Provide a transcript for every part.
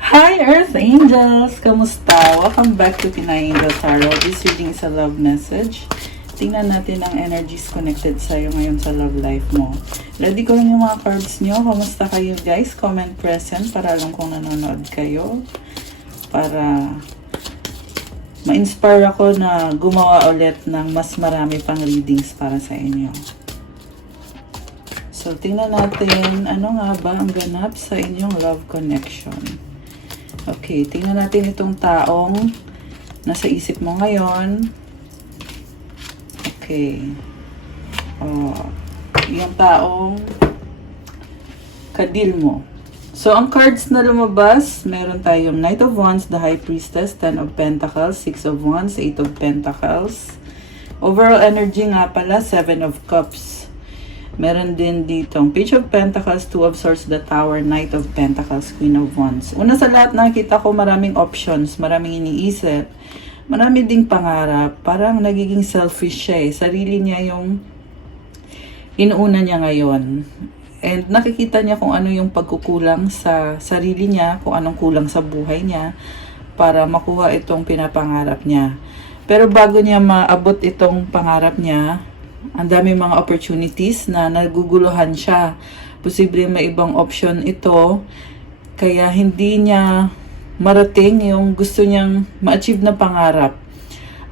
Hi Earth Angels! Kamusta? Welcome back to Pinay Angel Tarot. This reading is a love message. Tingnan natin ang energies connected sa'yo ngayon sa love life mo. Ready ko lang yung mga cards nyo. Kamusta kayo guys? Comment present para alam kung nanonood kayo. Para ma-inspire ako na gumawa ulit ng mas marami pang readings para sa inyo. So, tingnan natin ano nga ba ang ganap sa inyong love connection. Okay, tingnan natin itong taong nasa isip mo ngayon. Okay. Yung taong kadil mo. So, ang cards na lumabas, meron tayong Knight of Wands, the High Priestess, Ten of Pentacles, Six of Wands, Eight of Pentacles. Overall energy nga pala, Seven of Cups. Meron din dito Page of Pentacles, Two of Swords, the Tower, Knight of Pentacles, Queen of Wands. Una sa lahat, nakita ko maraming options, maraming iniisip, marami ding pangarap. Parang nagiging selfish siya eh. Sarili niya yung inuuna niya ngayon. And nakikita niya kung ano yung pagkukulang sa sarili niya, kung anong kulang sa buhay niya para makuha itong pinapangarap niya. Pero bago niya maabot itong pangarap niya, ang dami mga opportunities na naguguluhan siya. Posible may ibang option ito. Kaya hindi niya marating yung gusto niyang ma-achieve na pangarap.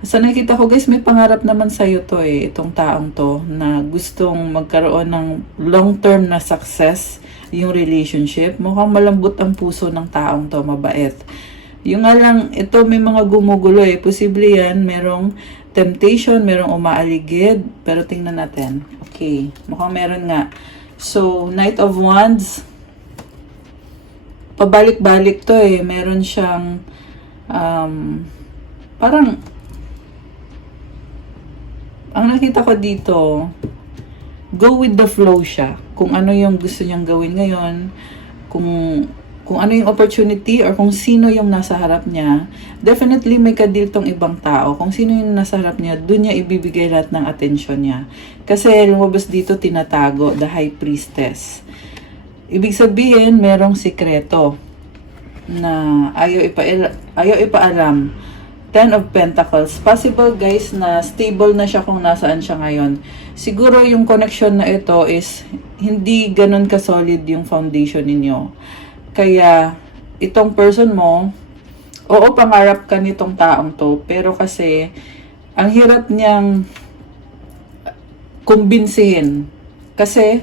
Sa nakita ko guys, may pangarap naman sa'yo to eh. Itong taong to na gustong magkaroon ng long-term na success yung relationship. Mukhang malambot ang puso ng taong to, mabait. Yung nga lang, ito may mga gumugulo eh. Posible yan, merong temptation, merong umaaligid. Pero tingnan natin. Okay, mukhang meron nga. So, Knight of Wands, pabalik-balik to eh. Meron siyang, parang, ang nakita ko dito, go with the flow siya. Kung ano yung gusto niyang gawin ngayon, kung ano yung opportunity or kung sino yung nasa harap niya, definitely may kadil tong ibang tao. Kung sino yung nasa harap niya, dun niya ibibigay lahat ng atensyon niya. Kasi lumabas dito tinatago, the High Priestess. Ibig sabihin, merong sikreto na ayaw ipaalam. Ten of Pentacles. Possible guys na stable na siya kung nasaan siya ngayon. Siguro yung connection na ito is hindi ganun ka-solid yung foundation ninyo. Kaya, itong person mo, oo, pangarap ka nitong taong to, pero kasi, ang hirap niyang kumbinsihin. Kasi,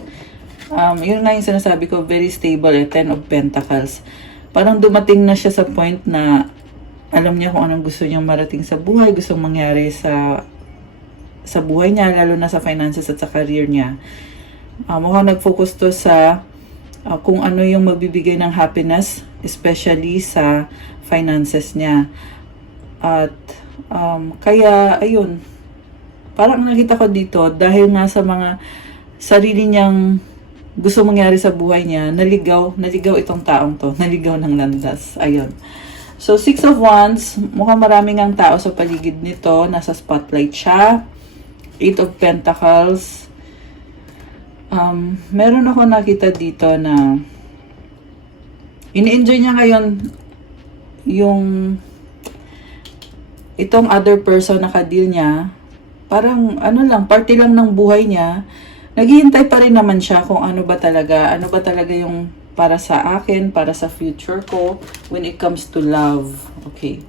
yun nga yung sinasabi ko, very stable eh, Ten of Pentacles. Parang dumating na siya sa point na, alam niya kung anong gusto niyang marating sa buhay, gustong mangyari sa buhay niya, lalo na sa finances at sa career niya. Mukhang nag-focus to sa kung ano yung magbibigay ng happiness, especially sa finances niya. At kaya, ayun, parang nakita ko dito, dahil nga sa mga sarili niyang gusto mangyari sa buhay niya, naligaw itong taong to, naligaw ng landas. Ayun. So, Six of Wands, mukhang maraming ang tao sa paligid nito, nasa spotlight siya. Eight of Pentacles. Meron ako nakita dito na ini-enjoy niya ngayon yung itong other person na kadil niya. Parang ano lang, party lang ng buhay niya. Naghihintay pa rin naman siya kung ano ba talaga yung para sa akin, para sa future ko when it comes to love. Okay.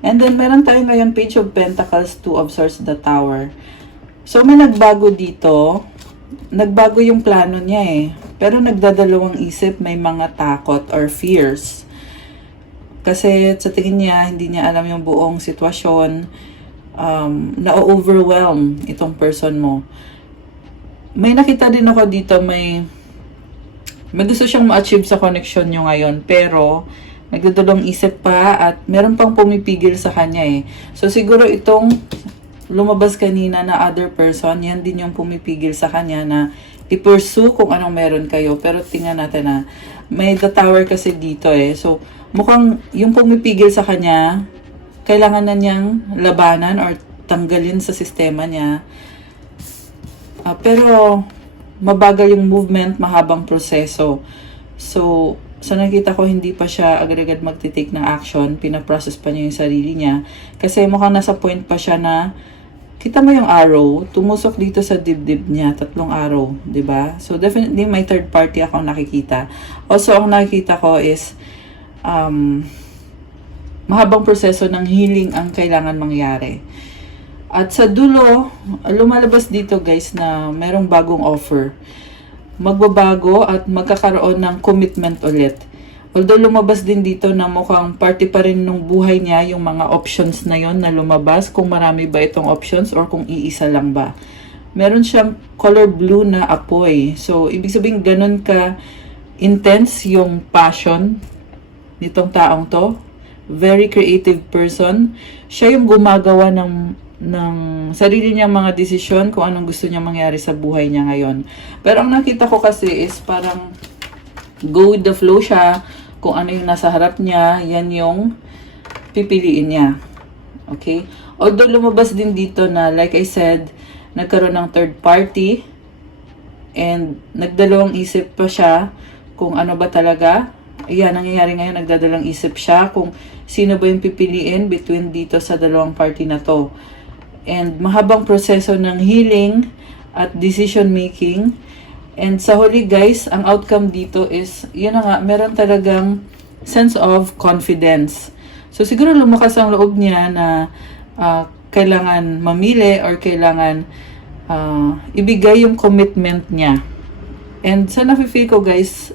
And then meron tayo ngayon Page of Pentacles, Two of Swords, the Tower. So may nagbago dito. Nagbago yung plano niya eh. Pero nagdadalawang isip, may mga takot or fears. Kasi sa tingin niya, hindi niya alam yung buong sitwasyon. Na-overwhelm itong person mo. May nakita din ako dito, may gusto siyang ma-achieve sa connection nyo ngayon. Pero nagdadalawang isip pa at meron pang pumipigil sa kanya eh. So siguro itong lumabas kanina na other person, yan din yung pumipigil sa kanya na i-pursue kung anong meron kayo. Pero tingnan natin na may the tower kasi dito eh. So mukhang yung pumipigil sa kanya, kailangan na niyang labanan or tanggalin sa sistema niya. Pero mabagal yung movement, mahabang proseso. So sa nakita ko, hindi pa siya agad-agad magtitake ng action. Pinaprocess pa niya yung sarili niya. Kasi mukhang nasa point pa siya na, kita mo yung arrow, tumusok dito sa dibdib niya, 3 arrow, 'di ba? So definitely may third party akong nakikita. Also, ang nakikita ko is mahabang proseso ng healing ang kailangan mangyari. At sa dulo, lumalabas dito guys na merong bagong offer. Magbabago at magkakaroon ng commitment ulit. Although lumabas din dito na mukhang party pa rin nung buhay niya yung mga options na yon na lumabas, kung marami ba itong options or kung iisa lang ba. Meron siyang color blue na apoy. So, ibig sabihin ganun ka intense yung passion nitong taong to. Very creative person. Siya yung gumagawa ng sarili niyang mga desisyon kung anong gusto niya mangyari sa buhay niya ngayon. Pero ang nakita ko kasi is parang go with the flow siya. Kung ano yung nasa harap niya, yan yung pipiliin niya. Okay? Although lumabas din dito na, like I said, nagkaroon ng third party and nagdalawang isip pa siya kung ano ba talaga. Ayan, nangyayari ngayon, nagdadalang isip siya kung sino ba yung pipiliin between dito sa dalawang party na to. And mahabang proseso ng healing at decision making. And sa huli guys, ang outcome dito is, yun na nga, meron talagang sense of confidence. So siguro lumakas ang loob niya na kailangan mamili or kailangan ibigay yung commitment niya. And sa nafe-feel ko guys,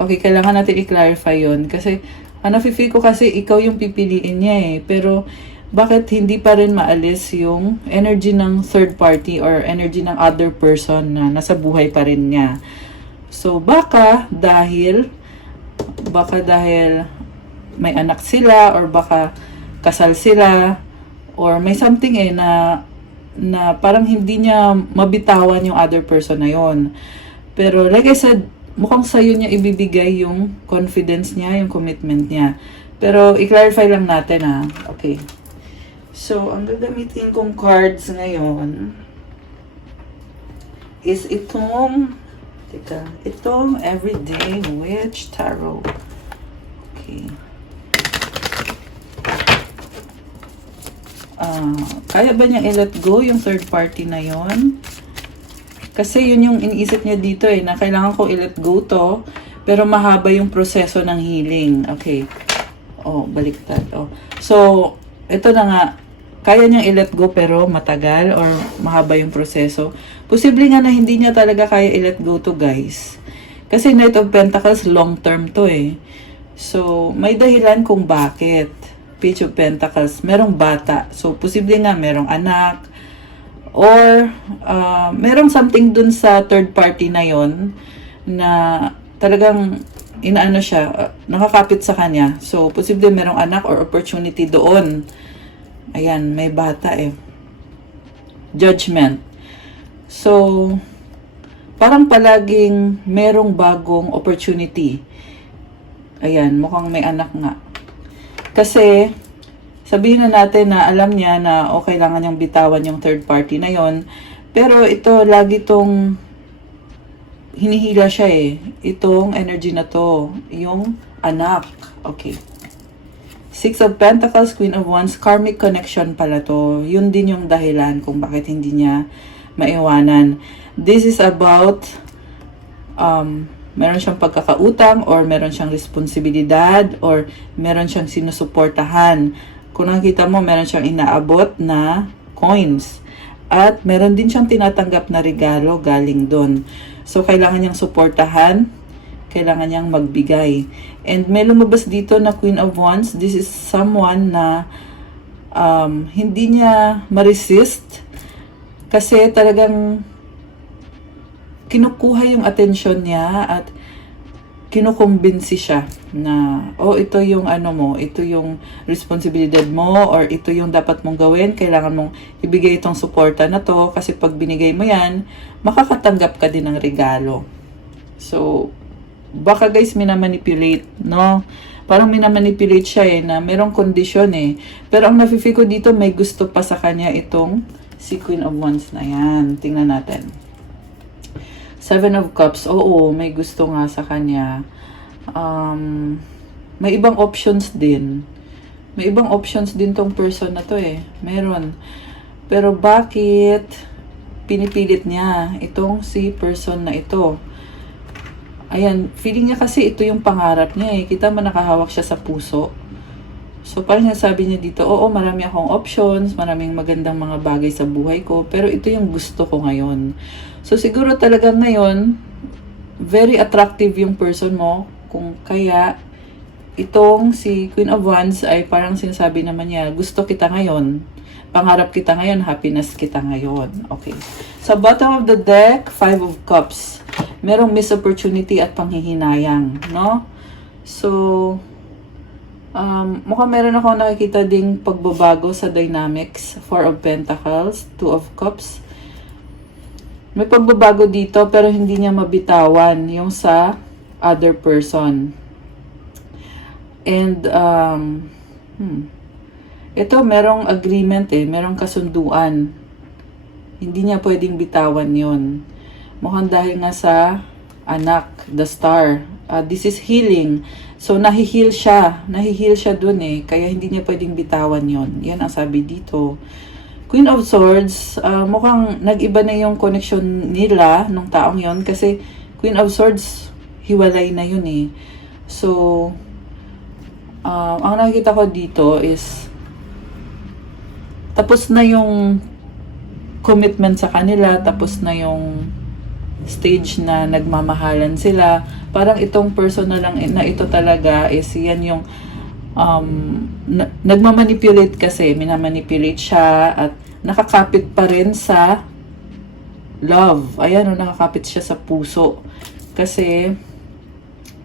okay, kailangan natin i-clarify yun. Kasi nafe-feel ko kasi ikaw yung pipiliin niya eh. Pero bakit hindi pa rin maalis yung energy ng third party or energy ng other person na nasa buhay pa rin niya? So, baka dahil may anak sila or baka kasal sila or may something na parang hindi niya mabitawan yung other person na yon. Pero like I said, mukhang sa'yo niya ibibigay yung confidence niya, yung commitment niya. Pero i-clarify lang natin Okay. So, ang gagamitin kong cards ngayon is itong Everyday Witch Tarot. Okay. Kaya ba niyang i-let go yung third party na yon? Kasi yun yung iniisip niya dito na kailangan ko i-let go to, pero mahaba yung proseso ng healing. Okay. Baliktad. So, ito na nga. Kaya niyang i-let go pero matagal or mahaba yung proseso. Posible nga na hindi niya talaga kaya i-let go to guys. Kasi Knight of Pentacles, long term to So, may dahilan kung bakit. Page of Pentacles, merong bata. So, posible nga merong anak. Or, merong something dun sa third party na yon na talagang inaano siya, nakakapit sa kanya. So, posible merong anak or opportunity doon. Ayan, may bata Judgment. So, parang palaging merong bagong opportunity. Ayan, mukhang may anak nga. Kasi, sabihin na natin na alam niya na kailangan niyang bitawan yung third party na yon. Pero ito, lagi tong hinihila siya Itong energy na to, yung anak. Okay. Six of Pentacles, Queen of Wands, karmic connection pala to. Yun din yung dahilan kung bakit hindi niya maiwanan. This is about, meron siyang pagkakautang or meron siyang responsibilidad or meron siyang sinusuportahan. Kung nakita mo, meron siyang inaabot na coins. At meron din siyang tinatanggap na regalo galing doon. So, kailangan niyang suportahan, kailangan niyang magbigay. And may lumabas dito na Queen of Wands. This is someone na hindi niya ma-resist kasi talagang kinukuha yung atensyon niya at kinukumbinsi siya na ito yung ito yung responsibilidad mo or ito yung dapat mong gawin, kailangan mong ibigay itong suporta na to kasi pag binigay mo yan, makakatanggap ka din ng regalo. So, baka guys minamanipulate, no? Parang minamanipulate siya na merong kondisyon Pero ang nafe-feel ko dito, may gusto pa sa kanya itong si Queen of Wands na yan. Tingnan natin. Seven of Cups, oo, may gusto nga sa kanya. May ibang options din. May ibang options din tong person na to eh. Meron. Pero bakit pinipilit niya itong si person na ito? Ayan, feeling niya kasi ito yung pangarap niya eh. Kita mo nakahawak siya sa puso. So parang sabi niya dito, oo, marami akong options, maraming magandang mga bagay sa buhay ko, pero ito yung gusto ko ngayon. So siguro talaga ngayon, very attractive yung person mo, kung kaya itong si Queen of Wands ay parang sinasabi naman niya, gusto kita ngayon, pangarap kita ngayon, happiness kita ngayon. Okay. Sa bottom of the deck, Five of Cups. Merong missed opportunity at panghihinayang, no? So, mukhang meron ako nakikita ding pagbabago sa dynamics. Four of Pentacles, Two of Cups. May pagbabago dito pero hindi niya mabitawan yung sa other person. And, ito merong agreement eh, merong kasunduan. Hindi niya pwedeng bitawan yon. Mukhang dahil nga sa anak, the star. This is healing. So, nahihil siya. Nahihil siya dun eh. Kaya hindi niya pwedeng bitawan yon. Yan ang sabi dito. Queen of Swords, mukhang nag-iba na yung connection nila nung taong yon. Kasi Queen of Swords, hiwalay na yun eh. So, ang nakikita ko dito is tapos na yung commitment sa kanila. Tapos na yung stage na nagmamahalan sila. Parang itong person na lang na ito talaga is yan yung nagmamanipulate kasi. Minamanipulate siya at nakakapit pa rin sa love. Ayan, nakakapit siya sa puso. Kasi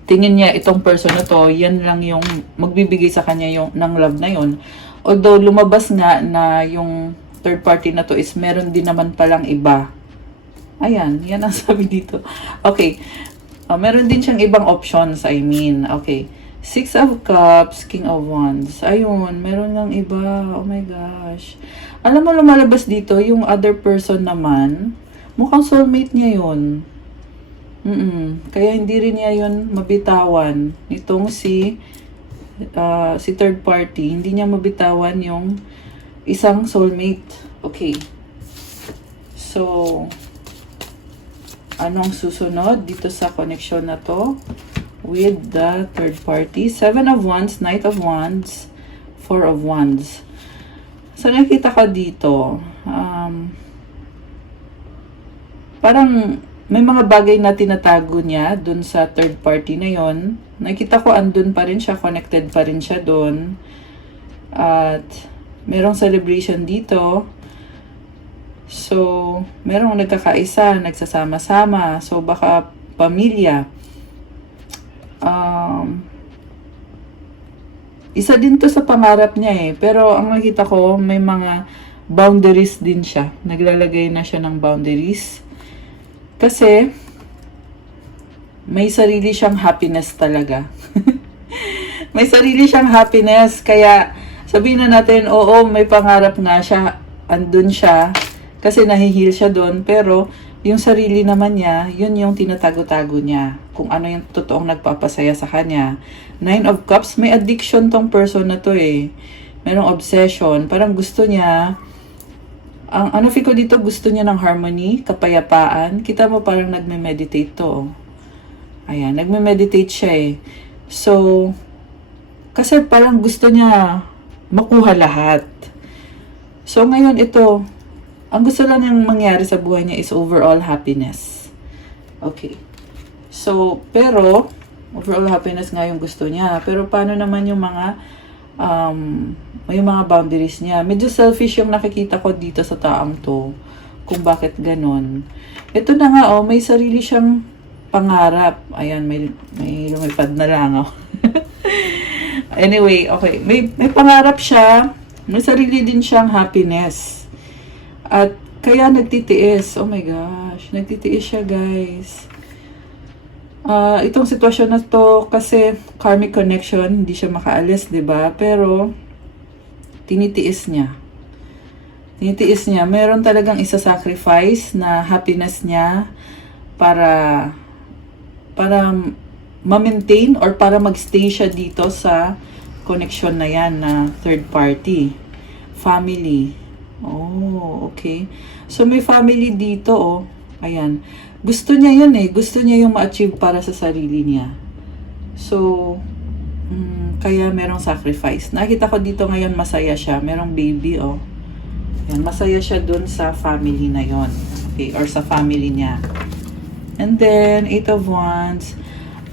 tingin niya itong person na to, yan lang yung magbibigay sa kanya yung, ng love na yun. Although lumabas nga na yung third party na to is meron din naman palang iba. Ayan, yan ang sabi dito. Okay. Meron din siyang ibang options, I mean. Okay. Six of Cups, King of Wands. Ayun, meron lang iba. Oh my gosh. Alam mo, lumalabas dito, yung other person naman, mukhang soulmate niya yun. Kaya hindi rin niya yun mabitawan. Itong si third party, hindi niya mabitawan yung isang soulmate. Okay. So, anong susunod dito sa connection na to with the third party? Seven of Wands, Knight of Wands, Four of Wands. So, nakita ka dito, parang may mga bagay na tinatago niya dun sa third party na yon. Nakita ko andun pa rin siya, connected pa rin siya dun. At merong celebration dito. So, merong nagkakaisa, nagsasama-sama. So, baka pamilya. Isa din to sa pangarap niya eh. Pero ang nakita ko, may mga boundaries din siya. Naglalagay na siya ng boundaries. Kasi, may sarili siyang happiness talaga. May sarili siyang happiness. Kaya, sabihin na natin, oo, may pangarap nga siya. Andun siya. Kasi nahihil siya doon, pero yung sarili naman niya, yun yung tinatago-tago niya. Kung ano yung totoong nagpapasaya sa kanya. Nine of Cups, may addiction tong person na to eh. Merong obsession. Parang gusto niya, ang feel ko dito, gusto niya ng harmony, kapayapaan. Kita mo parang nagme-meditate to. Ayan, nagme-meditate siya eh. So, kasi parang gusto niya makuha lahat. So, ngayon ito, ang gusto lang niyang mangyari sa buhay niya is overall happiness. Okay. So, pero, overall happiness nga yung gusto niya. Pero, paano naman yung mga, yung mga boundaries niya? Medyo selfish yung nakikita ko dito sa taong to. Kung bakit ganon. Ito na nga, oh, may sarili siyang pangarap. Ayan, may lumipad na lang, oh. Anyway, okay. May pangarap siya. May sarili din siyang happiness. At kaya nagtitiis. Oh my gosh. Nagtitiis siya, guys. Itong sitwasyon na to, kasi karmic connection, hindi siya makaalis, 'di ba? Pero tinitiis niya. Tinitiis niya. Meron talagang isa-sacrifice na happiness niya para ma-maintain or para magstay siya dito sa connection na yan na third party. Family. Oh, okay. So, may family dito, oh. Ayan. Gusto niya yan eh. Gusto niya yung ma-achieve para sa sarili niya. So, kaya merong sacrifice. Nakita ko dito ngayon, masaya siya. Merong baby, oh. Ayan, masaya siya dun sa family na yon. Okay, or sa family niya. And then, 8 of Wands.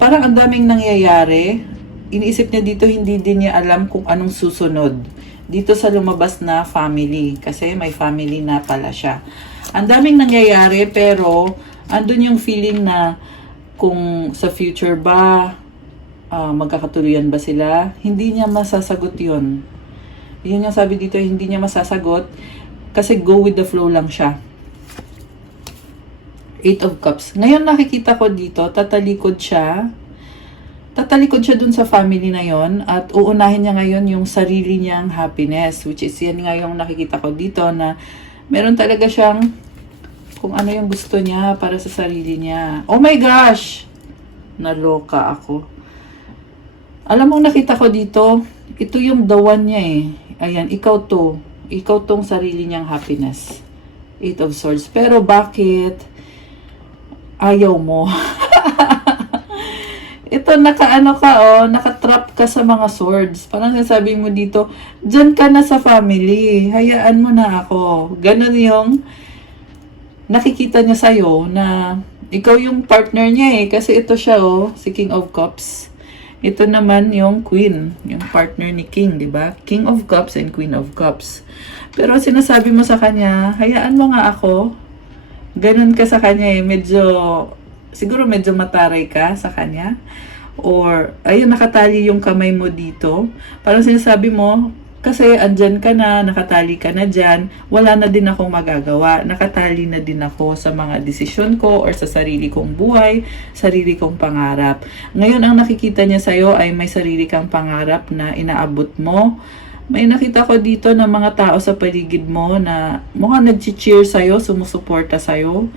Parang ang daming nangyayari. Iniisip niya dito, hindi din niya alam kung anong susunod. Dito sa lumabas na family. Kasi may family na pala siya. Ang daming nangyayari, pero andun yung feeling na kung sa future ba, magkakatuluyan ba sila, hindi niya masasagot yun. Yun yung sabi dito, hindi niya masasagot kasi go with the flow lang siya. 8 of Cups. Ngayon nakikita ko dito, tatalikod siya dun sa family na yon at uunahin niya ngayon yung sarili niyang happiness, which is yan nga yung nakikita ko dito na meron talaga siyang kung ano yung gusto niya para sa sarili niya. Oh my gosh! Naloka ako. Alam mo, nakita ko dito, ito yung the one niya eh. Ayan, ikaw to. Ikaw tong sarili niyang happiness. 8 of Swords. Pero bakit ayaw mo? Ito, nakatrap ka sa mga swords. Parang sinasabi mo dito, dyan ka na sa family. Hayaan mo na ako. Ganon yung nakikita niya sa'yo na ikaw yung partner niya eh. Kasi ito siya si King of Cups. Ito naman yung Queen, yung partner ni King, di ba? King of Cups and Queen of Cups. Pero sinasabi mo sa kanya, hayaan mo nga ako. Ganon ka sa kanya eh. Siguro medyo mataray ka sa kanya. Or, ayun, nakatali yung kamay mo dito. Parang sinasabi mo, kasi andyan ka na, nakatali ka na dyan, wala na din akong magagawa. Nakatali na din ako sa mga desisyon ko or sa sarili kong buhay, sarili kong pangarap. Ngayon, ang nakikita niya sa'yo ay may sarili kang pangarap na inaabot mo. May nakita ko dito na mga tao sa paligid mo na mukhang nag-cheer sa'yo, sumusuporta sa'yo.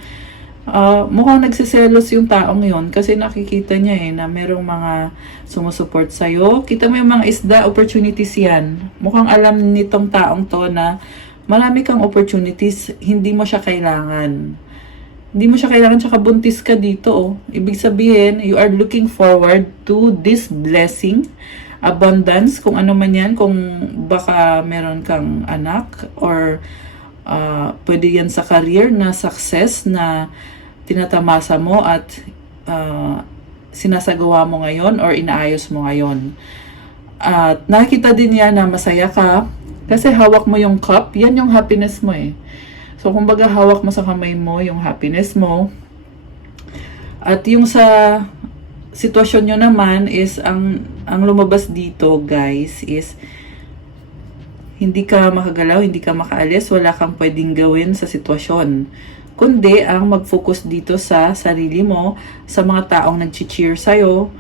Mukhang nagsiselos yung taong yon kasi nakikita niya na merong mga sumusuport sa'yo. Kita mo yung mga isda, opportunities yan. Mukhang alam nitong taong to na marami kang opportunities, hindi mo siya kailangan. Hindi mo siya kailangan, tsaka buntis ka dito. Ibig sabihin, you are looking forward to this blessing, abundance, kung ano man yan, kung baka meron kang anak or pwede yan sa career na success na tinatamasa mo at sinasagawa mo ngayon or inaayos mo ngayon. At nakikita din niya na masaya ka kasi hawak mo yung cup, yan yung happiness mo eh. So kumbaga hawak mo sa kamay mo yung happiness mo. At yung sa sitwasyon nyo naman is ang lumabas dito guys is hindi ka makagalaw, hindi ka makaalis, wala kang pwedeng gawin sa sitwasyon. Kundi ang mag-focus dito sa sarili mo, sa mga taong nag-cheer sa'yo.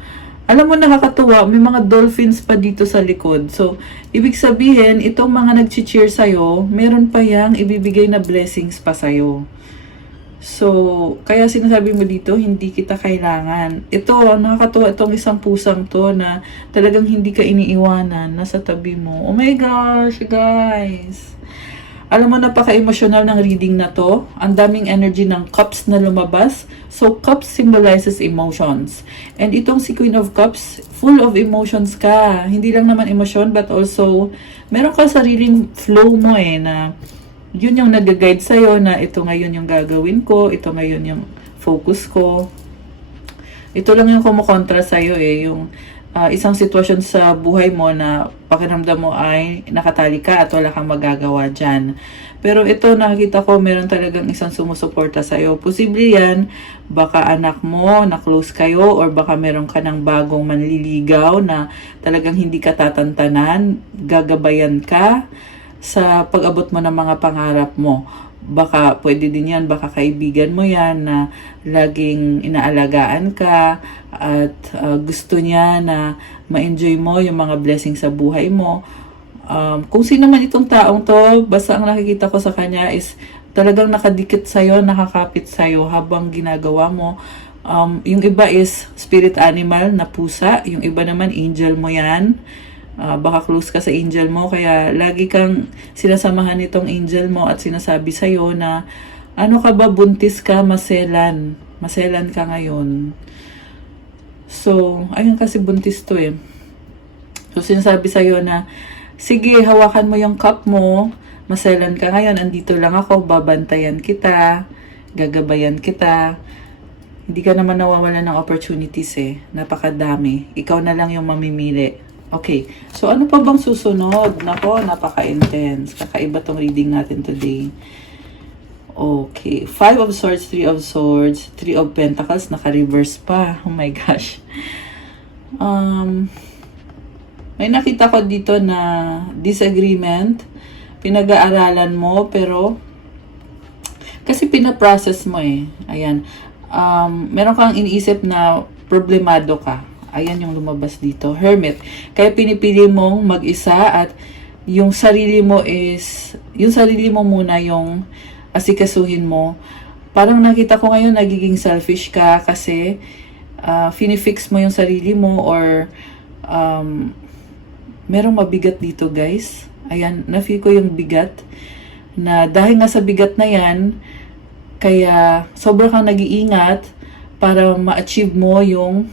Alam mo, nakakatuwa, may mga dolphins pa dito sa likod. So, ibig sabihin, itong mga nag-cheer sa'yo, meron pa yang ibibigay na blessings pa sa'yo. So, kaya sinasabi mo dito, hindi kita kailangan. Ito, nakakatuwa itong isang pusang to na talagang hindi ka iniiwanan, nasa tabi mo. Oh my gosh, guys! Alam mo, napaka-emotional ng reading na to. Ang daming energy ng cups na lumabas. So, cups symbolizes emotions. And itong si Queen of Cups, full of emotions ka. Hindi lang naman emotion, but also, meron ka sariling flow mo na yun yung nag-guide sa'yo na ito ngayon yung gagawin ko, ito ngayon yung focus ko. Ito lang yung kumukontra sa'yo yung isang sitwasyon sa buhay mo na pakiramdam mo ay nakatali ka at wala kang magagawa dyan. Pero ito nakikita ko meron talagang isang sumusuporta sa'yo. Posible yan, baka anak mo na close kayo or baka meron ka ng bagong manliligaw na talagang hindi ka tatantanan, gagabayan ka sa pag-abot mo ng mga pangarap mo. Baka pwede din yan, baka kaibigan mo yan na laging inaalagaan ka at gusto niya na ma-enjoy mo yung mga blessings sa buhay mo. Kung sino man itong taong to, basta ang nakikita ko sa kanya is talagang nakadikit sa'yo, nakakapit sa'yo habang ginagawa mo. Yung iba is spirit animal na pusa, yung iba naman angel mo yan. Baka close ka sa angel mo, kaya lagi kang sinasamahan nitong angel mo at sinasabi sa'yo na ano ka ba, buntis ka, maselan ka ngayon. So, ayun kasi buntis to eh. So, sinasabi sa'yo na sige, hawakan mo yung cup mo, maselan ka ngayon, andito lang ako, babantayan kita, gagabayan kita. Hindi ka naman nawawalan ng opportunities eh. Napakadami. Ikaw na lang yung mamimili. Okay. So, ano pa bang susunod? Nako, napaka-intense. Kakaiba tong reading natin today. Okay. 5 of Swords, 3 of Swords, 3 of Pentacles. Naka-reverse pa. Oh my gosh. May nakita ko dito na disagreement. Pinag-aaralan mo, pero kasi pinaprocess mo eh. Ayan. Meron kang iniisip na problemado ka. Ayan yung lumabas dito. Hermit. Kaya pinipili mong mag-isa at yung sarili mo muna yung asikasuhin mo. Parang nakita ko ngayon nagiging selfish ka kasi finifix mo yung sarili mo or merong mabigat dito guys. Ayan, na-feel ko yung bigat na dahil nga sa bigat na yan, kaya sobrang kang nag-iingat para ma-achieve mo yung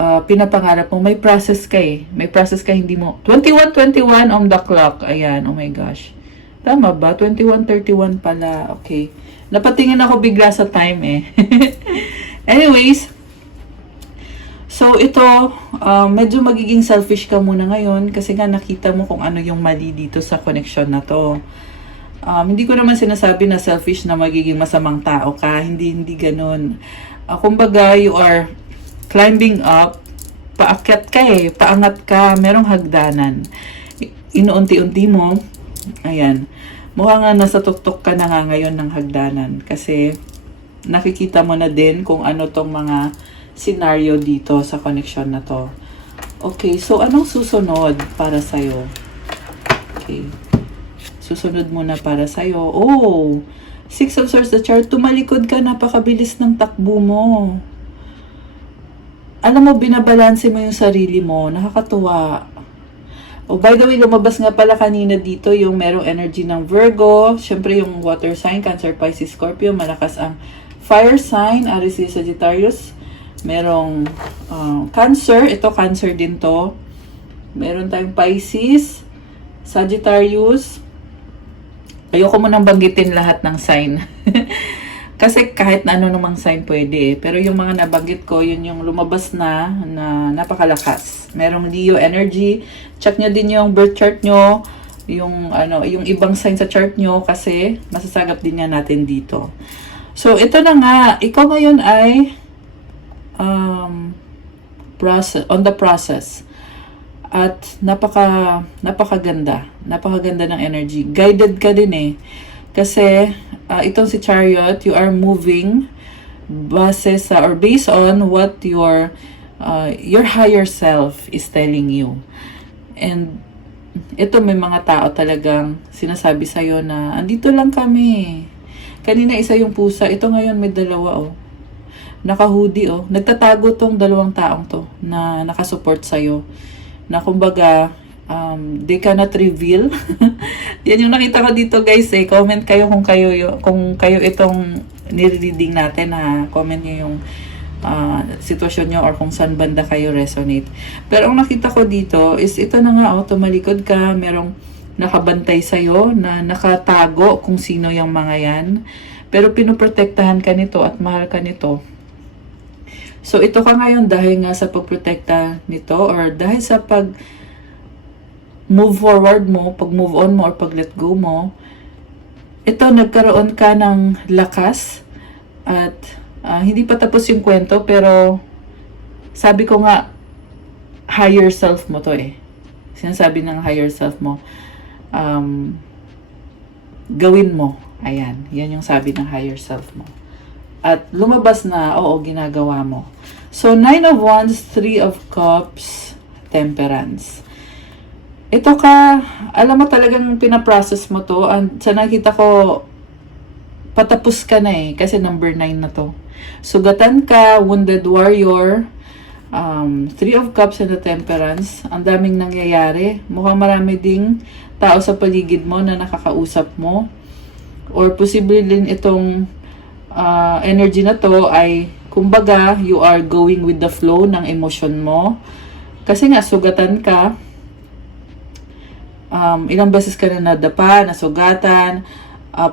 pinapangarap mo. May process ka eh. May process ka, hindi mo. 21:21 on the clock. Ayan, oh my gosh. Tama ba? 21:31 pala. Okay. Napatingin ako bigla sa time eh. Anyways, so ito, medyo magiging selfish ka muna ngayon kasi nga nakita mo kung ano yung mali dito sa connection na to. Hindi ko naman sinasabi na selfish na magiging masamang tao ka. Hindi ganun. Kumbaga, you are climbing up, paakyat ka eh, paangat ka, merong hagdanan. Inuunti-unti mo, ayan, mukha nga nasa tuktok ka na nga ngayon ng hagdanan kasi nakikita mo na din kung ano tong mga scenario dito sa connection na to. Okay, so anong susunod para sa'yo? Okay, susunod muna para sa'yo. Oh, 6 of Swords, the chart, tumalikod ka, napakabilis ng takbo mo. Alam mo, binabalanse mo yung sarili mo. Nakakatuwa. Oh, by the way, lumabas nga pala kanina dito yung merong energy ng Virgo. Siyempre, yung water sign, Cancer, Pisces, Scorpio. Malakas ang fire sign, Aries, Sagittarius. Merong Cancer. Ito, Cancer din to. Meron tayong Pisces, Sagittarius. Ayoko mo nang banggitin lahat ng sign. Kasi kahit na ano namang sign pwede eh. Pero yung mga nabanggit ko, yun yung lumabas na napakalakas. Merong Leo energy. Check nyo din yung birth chart nyo. Yung ibang sign sa chart nyo kasi masasagap din yan natin dito. So, ito na nga. Ikaw ngayon ay on the process. At napakaganda. Napakaganda ng energy. Guided ka din eh. Kasi itong si Chariot, you are moving based on what your higher self is telling you. And ito, may mga tao talagang sinasabi sa'yo na andito lang kami. Kanina isa yung pusa, ito ngayon may dalawa oh. Naka-hoodie oh. Nagtatago tong dalawang taong to na nakasupport sa'yo. Na kumbaga, they cannot reveal. Yan yung nakita ko dito guys eh. Comment kayo kung kayo itong nireading natin ha. Comment nyo yung sitwasyon nyo or kung saan banda kayo resonate. Pero ang nakita ko dito is ito na nga oh, tumalikod ka, merong nakabantay sa'yo na nakatago kung sino yung mga yan. Pero pinoprotektahan ka nito at mahal ka nito. So ito ka ngayon dahil nga sa pagprotekta nito or dahil sa pag move forward mo, pag move on mo or pag let go mo, ito nagkaroon ka ng lakas at hindi pa tapos yung kwento pero sabi ko nga higher self mo to eh. Sinasabi ng higher self mo, gawin mo. Ayan, yan yung sabi ng higher self mo. At lumabas na, oo, ginagawa mo. So, 9 of Wands, 3 of Cups, Temperance. Ito ka, alam mo talagang pinaprocess mo to. And sa nakita ko, patapos ka na eh. Kasi number 9 na to. Sugatan ka, wounded warrior, Three of Cups and the Temperance. Ang daming nangyayari. Mukhang marami ding tao sa paligid mo na nakakausap mo. Or posible din itong energy na to ay, kumbaga, you are going with the flow ng emosyon mo. Kasi nga, sugatan ka. Ilang beses ka na nadapa, nasugatan.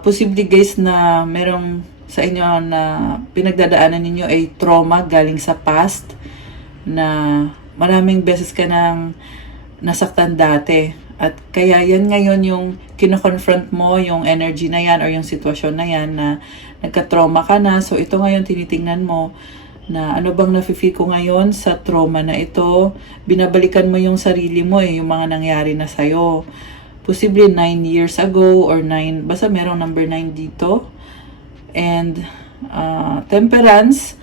Posible guys na merong sa inyo na pinagdadaanan ninyo ay trauma galing sa past na maraming beses ka nang nasaktan dati. At kaya yan ngayon yung kino-confront mo, yung energy na yan or yung sitwasyon na yan na nagka-trauma ka na. So ito ngayon tinitingnan mo na ano bang nafe-feel ko ngayon sa trauma na ito. Binabalikan mo yung sarili mo yung mga nangyari na sa'yo. Posible 9 years ago or 9, basta merong number 9 dito. And Temperance,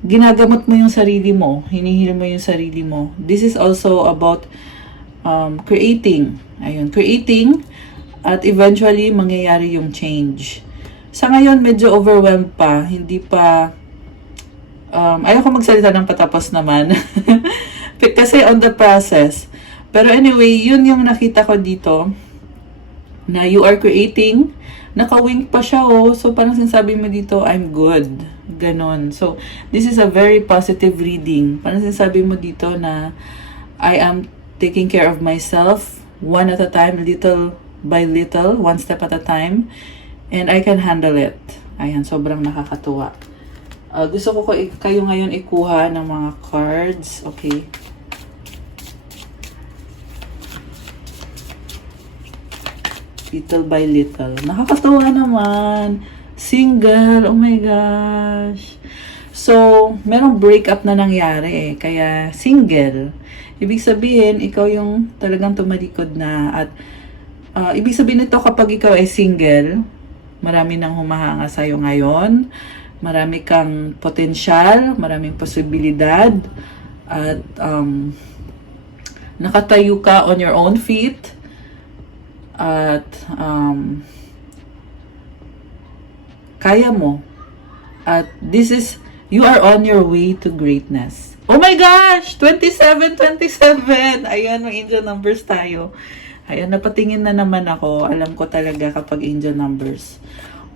ginagamot mo yung sarili mo, hinihil mo yung sarili mo. This is also about creating. Ayun, creating at eventually mangyayari yung change. Sa ngayon, medyo overwhelmed pa. Hindi pa ayoko magsalita ng patapos naman. Kasi on the process. Pero anyway, yun yung nakita ko dito. Na you are creating. Naka-wink pa siya So parang sinasabi mo dito, I'm good. Ganon. So this is a very positive reading. Parang sinasabi mo dito na I am taking care of myself one at a time, little by little, one step at a time. And I can handle it. Ayan, sobrang nakakatuwa. Gusto ko kayo ngayon ikuha ng mga cards. Okay. Little by little. Nakakatuwa naman. Single. Oh my gosh. So, merong breakup na nangyari Kaya, single. Ibig sabihin, ikaw yung talagang tumalikod na. At, ibig sabihin nito kapag ikaw ay single, marami nang humahanga sa'yo ngayon. Marami kang potensyal, maraming posibilidad, at nakatayo ka on your own feet, at kaya mo. At you are on your way to greatness. Oh my gosh! 27! Ayan, may angel numbers tayo. Ayan, napatingin na naman ako. Alam ko talaga kapag angel numbers.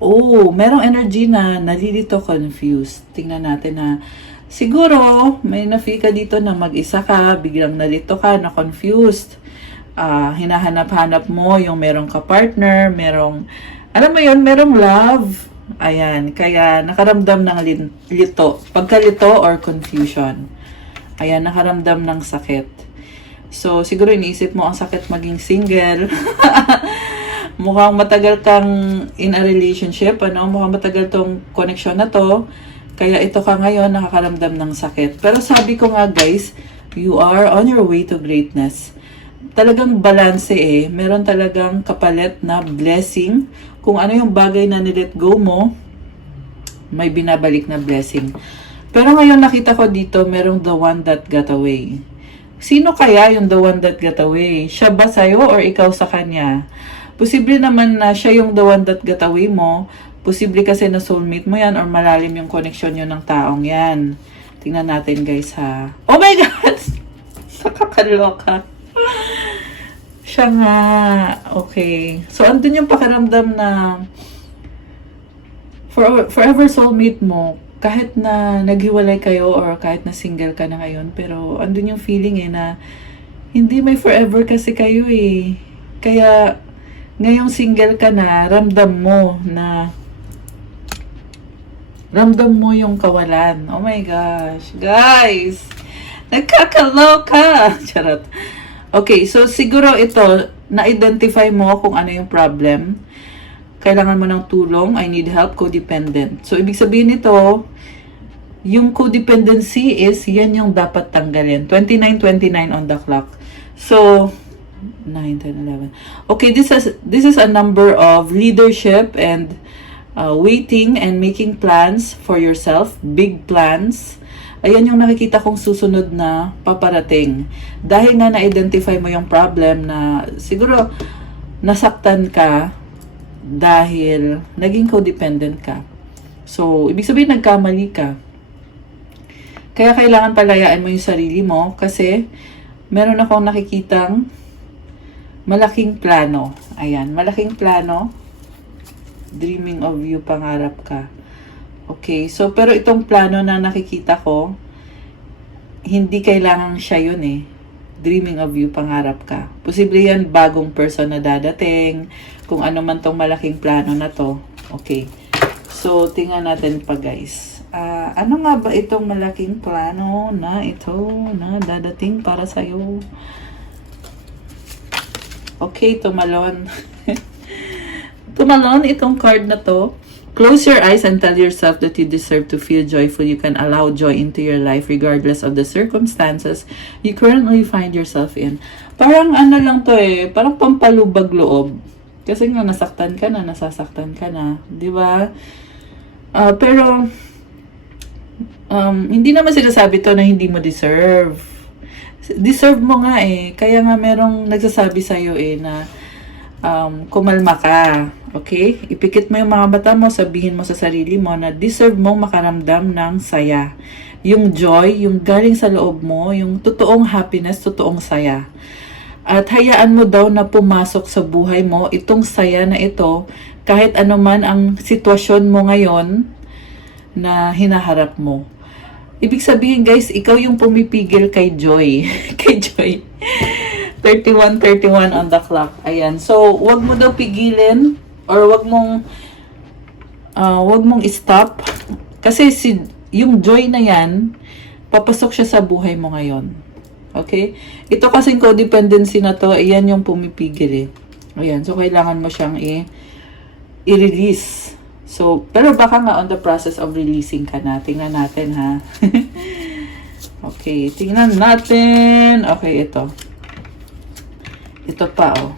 Oh, merong energy na nalilito, confused. Tingnan natin na siguro may na-feel ka dito na mag-isa ka, biglang nalito ka, na confused. Hinahanap-hanap mo yung merong ka-partner, alam mo yun, merong love. Ayan, kaya nakaramdam ng lito. Pagkalito or confusion. Ayan, nakaramdam ng sakit. So, siguro iniisip mo ang sakit maging single. Mukhang matagal kang in a relationship, mukhang matagal tong connection na to. Kaya ito ka ngayon nakakaramdam ng sakit. Pero sabi ko nga guys, you are on your way to greatness. Talagang balanse Meron talagang kapalit na blessing. Kung ano yung bagay na nilet go mo, may binabalik na blessing. Pero ngayon nakita ko dito, merong the one that got away. Sino kaya yung the one that got away? Siya ba sa'yo or ikaw sa kanya? Posible naman na siya yung the one that got away mo. Posible kasi na soulmate mo yan or malalim yung connection nyo ng taong yan. Tingnan natin guys ha. Oh my God! Nakakaloka. Siya nga. Okay. So, andun yung pakiramdam na forever soulmate mo, kahit na naghiwalay kayo or kahit na single ka na ngayon, pero andun yung feeling na hindi may forever kasi kayo Kaya, ngayong single ka na, ramdam mo yung kawalan. Oh my gosh. Guys! Nagkakaloka! Charot. Okay, so siguro ito, na-identify mo kung ano yung problem. Kailangan mo ng tulong. I need help, codependent. So, ibig sabihin nito, yung codependency is, yan yung dapat tanggalin. 29:29 on the clock. So, 9, 10, 11. Okay, this is a number of leadership and waiting and making plans for yourself, big plans. Ayan yung nakikita kong susunod na paparating. Dahil nga na-identify mo yung problem na siguro nasaktan ka dahil naging codependent ka. So, ibig sabihin nagkamali ka. Kaya kailangan palayaan mo yung sarili mo kasi meron akong nakikitang malaking plano. Ayan, malaking plano. Dreaming of you, pangarap ka. Okay, so pero itong plano na nakikita ko, hindi kailangan siya yun eh. Dreaming of you, pangarap ka. Posible yan bagong person na dadating, kung ano man tong malaking plano na to. Okay, so tingnan natin pa guys. Ano nga ba itong malaking plano na ito na dadating para sa'yo? Okay, tumalon. Tumalon itong card na to. Close your eyes and tell yourself that you deserve to feel joyful. You can allow joy into your life regardless of the circumstances you currently find yourself in. Parang ano lang to eh, parang pampalubag loob. Kasi nga nasaktan ka na, nasasaktan ka na, di ba? Pero hindi naman sinasabi to na hindi mo deserve. Deserve mo nga eh. Kaya nga merong nagsasabi sa'yo eh na kumalma ka. Okay? Ipikit mo yung mga mata mo, sabihin mo sa sarili mo na deserve mong makaramdam ng saya. Yung joy, yung galing sa loob mo, yung totoong happiness, totoong saya. At hayaan mo daw na pumasok sa buhay mo itong saya na ito kahit anuman ang sitwasyon mo ngayon na hinaharap mo. Ibig sabihin guys, ikaw yung pumipigil kay Joy. Kay Joy. 31:31 on the clock. Ayan. So, wag mo daw pigilin or wag mong stop kasi yung joy na yan papasok siya sa buhay mo ngayon. Okay? Ito kasing codependency na to, ayan yung pumipigil eh. Ayan. So, kailangan mo siyang i-release. So, pero baka nga on the process of releasing ka na. Tingnan natin ha. Okay. Tingnan natin. Okay, ito. Ito pa oh.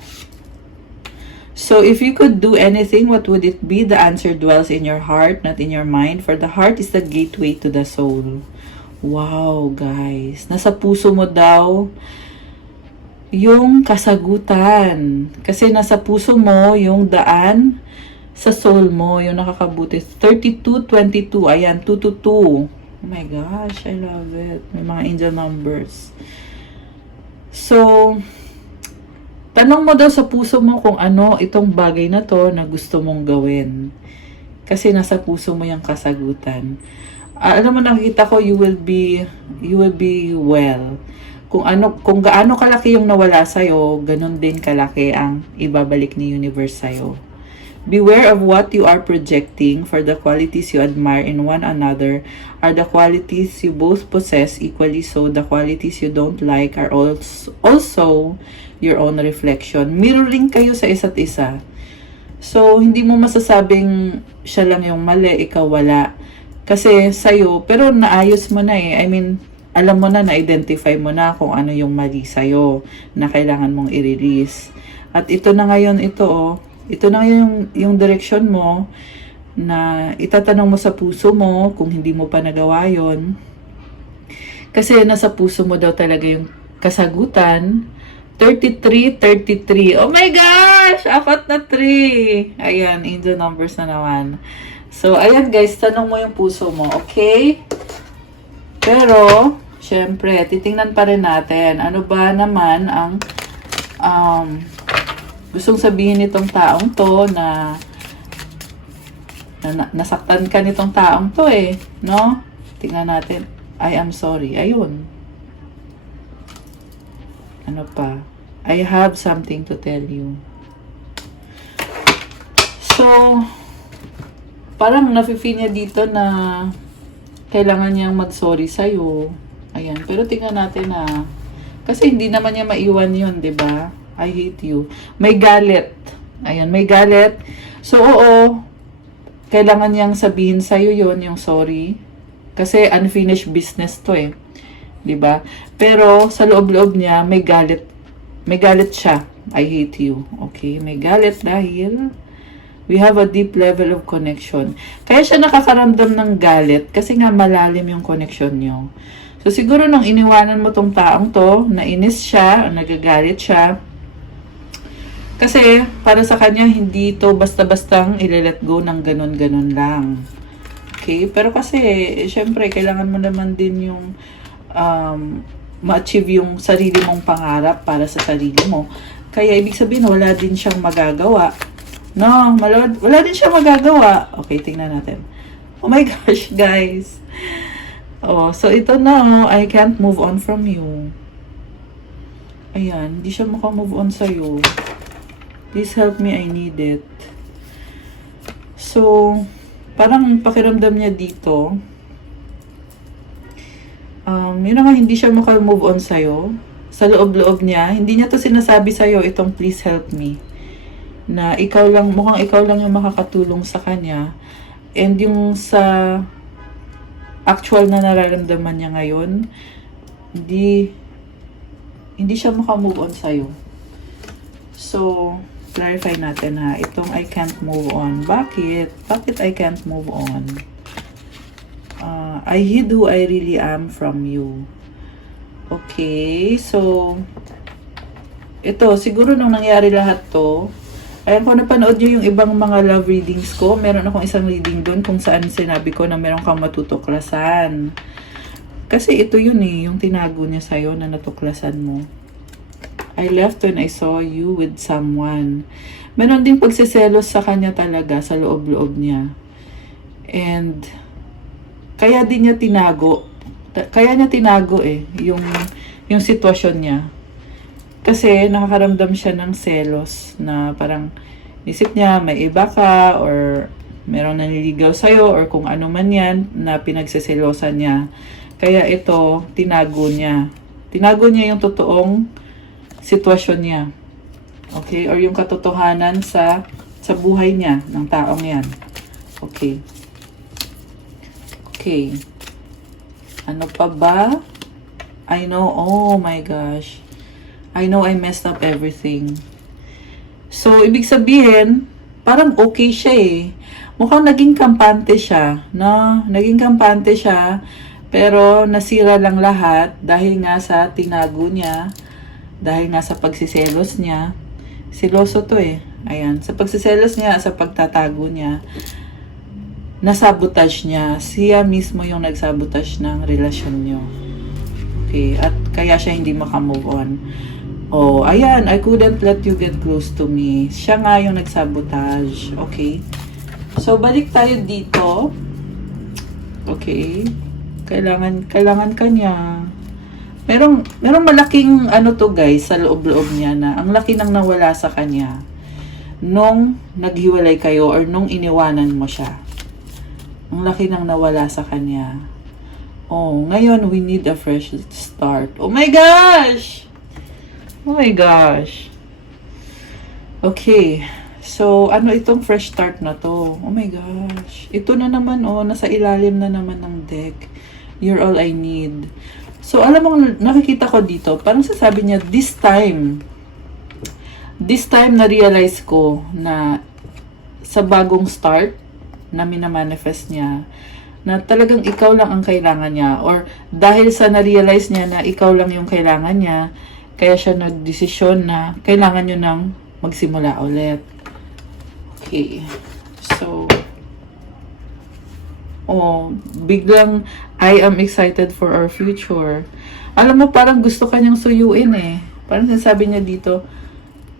So, if you could do anything, what would it be? The answer dwells in your heart, not in your mind. For the heart is the gateway to the soul. Wow, guys. Nasa puso mo daw yung kasagutan. Kasi nasa puso mo yung daan sa soul mo, yung nakakabuti. 32:22. Ayan, 222. Oh my gosh, I love it. May mga angel numbers. So, tanong mo daw sa puso mo kung ano itong bagay na to na gusto mong gawin. Kasi nasa puso mo yung kasagutan. Alam mo, nakikita ko, you will be well. Kung gaano kalaki yung nawala sa'yo, ganun din kalaki ang ibabalik ni universe sa'yo. Beware of what you are projecting, for the qualities you admire in one another are the qualities you both possess equally, so the qualities you don't like are also your own reflection. Mirroring kayo sa isa't isa. So, hindi mo masasabing siya lang yung mali, ikaw wala. Kasi sa'yo, pero naayos mo na eh. I mean, alam mo na, na-identify mo na kung ano yung mali sa'yo na kailangan mong i-release. At ito na ngayon, ito na yung direction mo na itatanong mo sa puso mo kung hindi mo pa nagawa yon. Kasi nasa puso mo daw talaga yung kasagutan. 33. Oh my gosh! 4 na 3. Ayan, angel numbers na naman. So, ayan guys, tanong mo yung puso mo, okay? Pero, syempre, titingnan pa rin natin. Ano ba naman ang gustong sabihin nitong taong to na nasaktan ka nitong taong to eh, no? Tingnan natin. I am sorry. Ayun. Ano pa? I have something to tell you. So, parang nafe-feel niya dito na kailangan niyang mag-sorry sa'yo. Ayan. Pero tingnan natin na kasi hindi naman niya maiwan yun, di ba? I hate you. May galit. Ayan, may galit. So, oo. Kailangan niyang sabihin sa'yo yun, yung sorry. Kasi unfinished business to eh. Diba? Pero, sa loob-loob niya, may galit. May galit siya. I hate you. Okay? May galit dahil We have a deep level of connection. Kaya siya nakakaramdam ng galit kasi nga malalim yung connection nyo. So, siguro nung iniwanan mo tong taong to, nainis siya, nagagalit siya, kasi para sa kanya, hindi to basta-bastang ile-let go ng ganun-ganun lang. Okay? Pero kasi, syempre, kailangan mo naman din yung ma-achieve yung sarili mong pangarap para sa sarili mo. Kaya, ibig sabihin, wala din siyang magagawa. No, wala din siya magagawa. Okay, tingnan natin. Oh my gosh, guys. Oh, so ito na, I can't move on from you. Ayan, hindi siya maka-move on sa'yo. Please help me, I need it. So, parang pakiramdam niya dito. Yun naman, hindi siya maka-move on sa'yo. Sa loob-loob niya, hindi niya to sinasabi sa'yo, itong please help me. Na ikaw lang, mukhang ikaw lang yung makakatulong sa kanya. And yung sa actual na nararamdaman niya ngayon, hindi siya maka-move on sa'yo. So, clarify natin ha. Itong I can't move on. Bakit? Bakit I can't move on? I hid who I really am from you. Okay, so, ito, siguro nung nangyari lahat to, ayan, kung napanood nyo yung ibang mga love readings ko, meron akong isang reading doon kung saan sinabi ko na meron kang matutuklasan. Kasi ito yun eh, yung tinago niya sa'yo na natuklasan mo. I left when I saw you with someone. Meron din pagsiselos sa kanya talaga, sa loob-loob niya. And, kaya din niya tinago. Kaya niya tinago eh, yung sitwasyon niya. Kasi nakakaramdam siya ng selos na parang isip niya may iba ka or merong naniligaw sa'yo or kung ano man yan na pinagsiselosan niya. Kaya ito, tinago niya. Tinago niya yung totoong sitwasyon niya. Okay? Or yung katotohanan sa buhay niya ng taong yan. Okay. Okay. Ano pa ba? I know, oh my gosh. I know I messed up everything. So, ibig sabihin, parang okay siya eh. Mukhang naging kampante siya, no? Naging kampante siya, pero nasira lang lahat dahil nga sa tinago niya, dahil nga sa pagsiselos niya. Siloso to eh. Ayan, sa pagsiselos niya, sa pagtatago niya, nasabotage niya. Siya mismo yung nagsabotage ng relasyon niyo. Okay, at kaya siya hindi makamove on. Oh, ayan, I couldn't let you get close to me. Siya nga yung nagsabotage. Okay. So, balik tayo dito. Okay. Kailangan kanya. Merong malaking ano to guys, sa loob-loob niya na ang laki nang nawala sa kanya nung naghiwalay kayo or nung iniwanan mo siya. Ang laki nang nawala sa kanya. Oh, ngayon we need a fresh start. Oh my gosh! Oh my gosh. Okay. So, ano itong fresh start na to? Oh my gosh. Ito na naman, oh. Nasa ilalim na naman ng deck. You're all I need. So, alam mo, nakikita ko dito, parang sasabi niya, this time, na-realize ko na sa bagong start na minamanifest niya, na talagang ikaw lang ang kailangan niya. Or dahil sa na-realize niya na ikaw lang yung kailangan niya, kaya siya nagdesisyon na kailangan nyo nang magsimula ulit. Okay. So, biglang I am excited for our future. Alam mo, parang gusto kanyang suyuin eh. Parang sinasabi niya dito,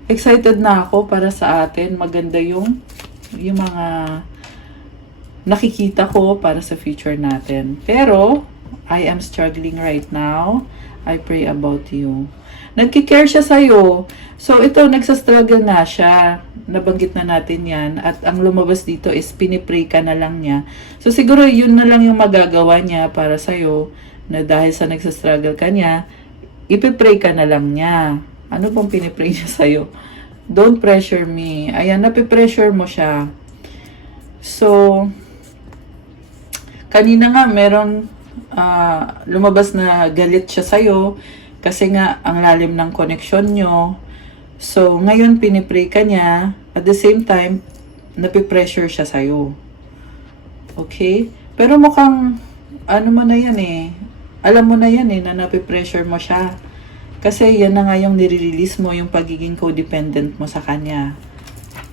excited na ako para sa atin. Maganda yung mga nakikita ko para sa future natin. Pero, I am struggling right now. I pray about you. Nagki-care siya sa'yo. So, ito, nagsastruggle nga siya. Nabanggit na natin yan. At ang lumabas dito is pinipray ka na lang niya. So, siguro yun na lang yung magagawa niya para sa'yo. Na dahil sa nagsastruggle ka niya, ipipray ka na lang niya. Ano bang pinipray niya sa'yo? Don't pressure me. Ayan, napipressure mo siya. So, kanina nga, meron lumabas na galit siya sa'yo. Kasi nga, ang lalim ng connection nyo. So, ngayon, pinipray ka niya. At the same time, napipressure siya sa'yo. Okay? Pero mukhang, ano mo na yan eh, alam mo na yan eh, na napipressure mo siya. Kasi yan na nga yung nire-release mo, yung pagiging codependent mo sa kanya.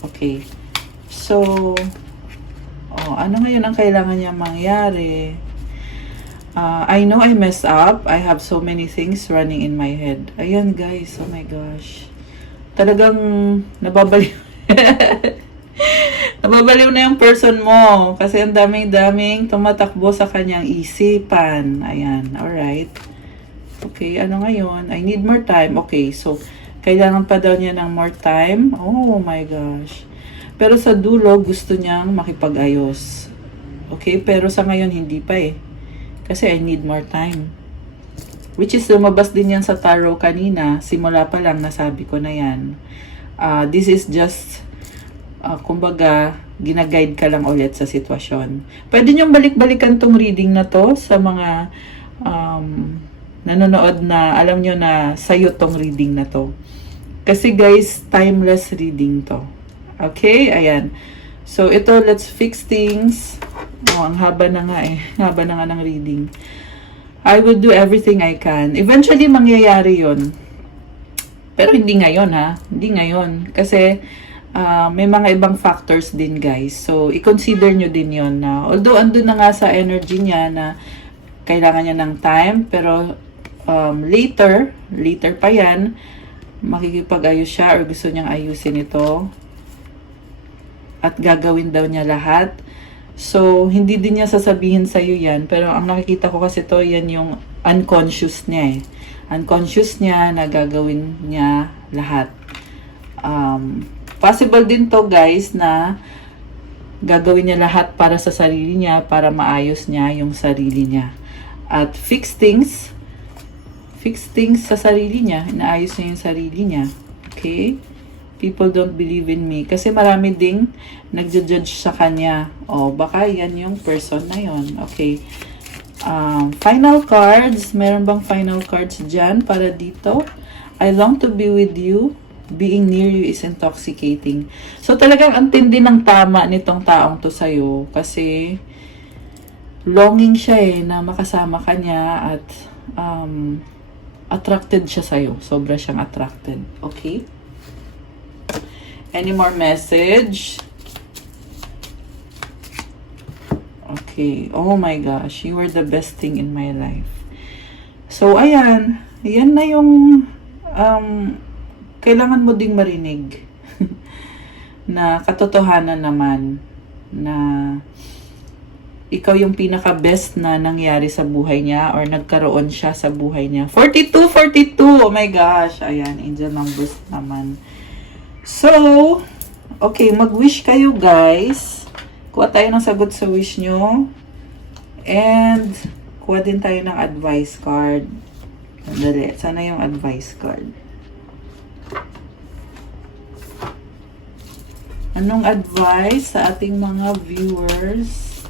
Okay. So, ano ngayon ang kailangan niya mangyari? I know I messed up. I have so many things running in my head. Ayan guys, oh my gosh. Talagang nababaliw. Nababaliw na yung person mo. Kasi ang daming-daming tumatakbo sa kanyang isipan. Ayan, alright. Okay, ano ngayon? I need more time. Okay, so, kailangan pa daw niya ng more time. Oh my gosh. Pero sa dulo, gusto niyang makipag-ayos. Okay, pero sa ngayon, hindi pa eh. Kasi I need more time. Which is, lumabas din yan sa tarot kanina. Simula pa lang, nasabi ko na yan. This is just, kumbaga, ginaguide ka lang ulit sa sitwasyon. Pwede niyong balik-balikan tong reading na to sa mga nanonood na alam nyo na sa'yo tong reading na to. Kasi guys, timeless reading to. Okay? Ayan. So, ito, let's fix things. Ang haba na nga eh. Haba na nga ng reading. I will do everything I can. Eventually, mangyayari yon. Pero hindi ngayon ha. Hindi ngayon. Kasi, may mga ibang factors din guys. So, i-consider nyo din yon na although andun na nga sa energy niya na kailangan niya ng time, pero later pa yan, makikipag-ayos siya or gusto niyang ayusin ito. At gagawin daw niya lahat. So, hindi din niya sasabihin sa'yo yan. Pero ang nakikita ko kasi to, yan yung unconscious niya eh. Unconscious niya na gagawin niya lahat. Possible din to guys na gagawin niya lahat para sa sarili niya, para maayos niya yung sarili niya. At fix things sa sarili niya. Inaayos niya yung sarili niya. Okay? People don't believe in me. Kasi marami ding nagja-judge sa kanya. Baka yan yung person na yon. Okay. Final cards. Meron bang final cards dyan para dito? I long to be with you. Being near you is intoxicating. So, talagang ang tindi ng tama nitong taong to sa'yo. Kasi, longing siya na makasama ka niya at attracted siya sa'yo. Sobra siyang attracted. Okay? Any more message? Okay. Oh my gosh. You are the best thing in my life. So, ayan. Yan na yung kailangan mo ding marinig na katotohanan naman na ikaw yung pinaka-best na nangyari sa buhay niya or nagkaroon siya sa buhay niya. 42! Oh my gosh! Ayan, angel numbers naman. So, okay, mag-wish kayo guys. Kuha tayo ng sagot sa wish nyo. And, kuha din tayo ng advice card. Dali, sana yung advice card. Anong advice sa ating mga viewers?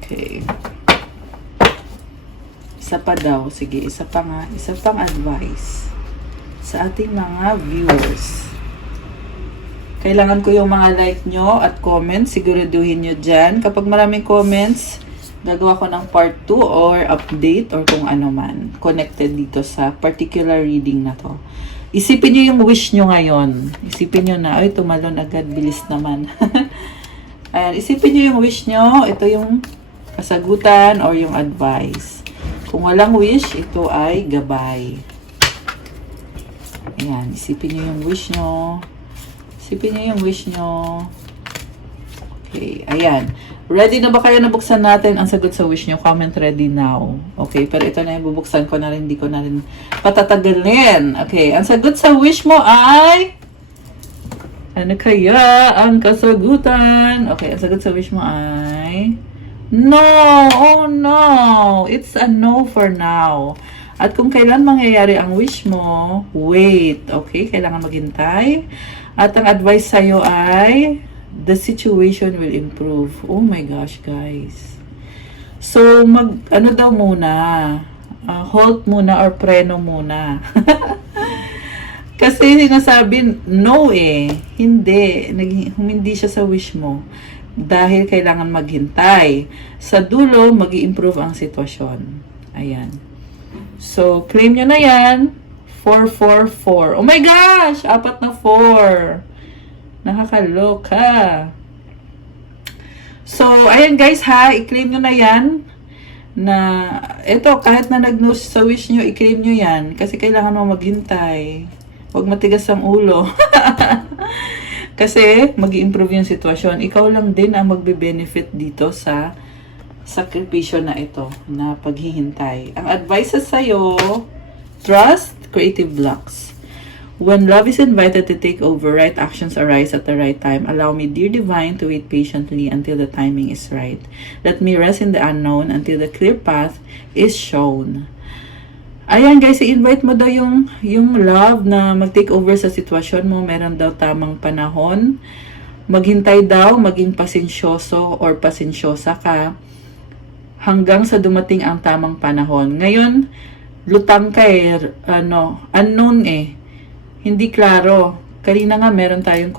Okay. Isa pa daw. Sige, isa pa nga. Isa pang advice sa ating mga viewers. Kailangan ko yung mga like nyo at comments. Siguraduhin nyo dyan. Kapag maraming comments, gagawa ko ng part 2 or update or kung ano man connected dito sa particular reading na to. Isipin nyo yung wish nyo ngayon. Isipin nyo na, ay, tumalon agad, bilis naman. Ayan, isipin nyo yung wish nyo. Ito yung kasagutan or yung advice. Kung walang wish, ito ay gabay. Ayan, isipin nyo yung wish nyo. Isipin nyo yung wish nyo. Okay, ayan. Ready na ba kayo na buksan natin ang sagot sa wish nyo? Comment ready now. Okay, pero ito na yung bubuksan ko na rin. Hindi ko na rin patatagalin. Okay, ang sagot sa wish mo ay... Ano kaya ang kasagutan? Okay, ang sagot sa wish mo ay... No! Oh no! It's a no for now. At kung kailan mangyayari ang wish mo, wait. Okay, kailangan maghintay. At ang advice sa'yo ay... The situation will improve. Oh my gosh, guys. So, ano daw muna? Halt muna or preno muna. Kasi sinasabi, no eh. Hindi. Humindi siya sa wish mo. Dahil kailangan maghintay. Sa dulo, mag-i-improve ang sitwasyon. Ayan. So, claim nyo na yan. 444. Oh my gosh! 4 na 4. Nakakaloka. So, ayan guys ha. I-claim nyo na yan. Na, ito, kahit na nag-no sa wish nyo, i-claim nyo yan. Kasi kailangan mo maghintay. Huwag matigas ang ulo. Kasi, mag-i-improve yung sitwasyon. Ikaw lang din ang magbe-benefit dito sa sakripisyo na ito, na paghihintay. Ang advice sa'yo, trust creative blocks. When love is invited to take over, right actions arise at the right time. Allow me, dear divine, to wait patiently until the timing is right. Let me rest in the unknown until the clear path is shown. Ayan guys, i-invite mo daw yung love na mag-take over sa sitwasyon mo. Meron daw tamang panahon. Maghintay daw, maging pasensyoso or pasensyosa ka hanggang sa dumating ang tamang panahon. Ngayon, lutang ka eh, unknown eh. Hindi klaro. Kanina nga meron tayong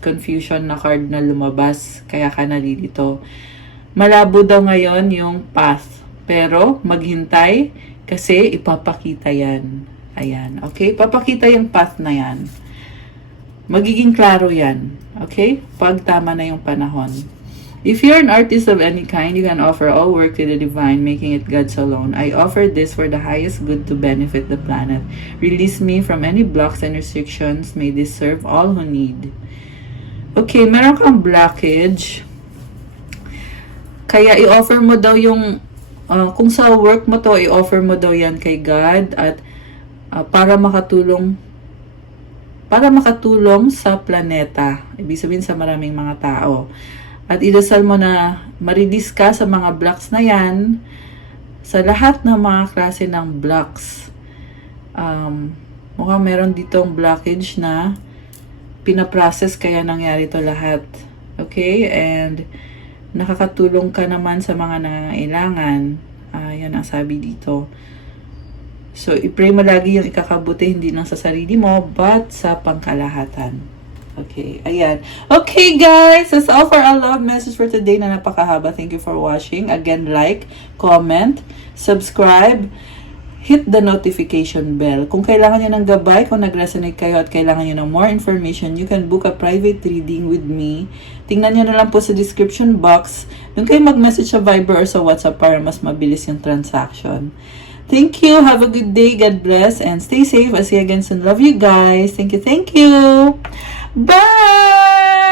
confusion na card na lumabas, kaya ka nalilito. Malabo daw ngayon yung path. Pero, maghintay kasi ipapakita yan. Ayan. Okay? Papakita yung path na yan. Magiging klaro yan. Okay? Pag tama na yung panahon. If you're an artist of any kind, you can offer all work to the divine, making it God's alone. I offer this for the highest good to benefit the planet. Release me from any blocks and restrictions. May this serve all who need. Okay, meron kang blockage. Kaya i-offer mo daw yung, kung sa work mo to, i-offer mo daw yan kay God at para makatulong sa planeta. Ibig sabihin sa maraming mga tao. At idasal mo na ma-release ka sa mga blocks na yan, sa lahat ng mga klase ng blocks. Mukhang meron ditong blockage na pinaprocess kaya nangyari to lahat. Okay? And nakakatulong ka naman sa mga nangangailangan. Yan ang sabi dito. So, i-pray mo lagi yung ikakabuti, hindi lang sa sarili mo, but sa pangkalahatan. Okay, ayan. Okay, guys, that's all for our love message for today na napakahaba. Thank you for watching. Again, like, comment, subscribe, hit the notification bell. Kung kailangan nyo ng gabay, kung nag-resonate kayo at kailangan nyo ng more information, you can book a private reading with me. Tingnan nyo na lang po sa description box. Doon kayo mag-message sa Viber or sa WhatsApp para mas mabilis yung transaction. Thank you. Have a good day. God bless. And stay safe. I'll see you again soon. Love you guys. Thank you. Thank you. Bye!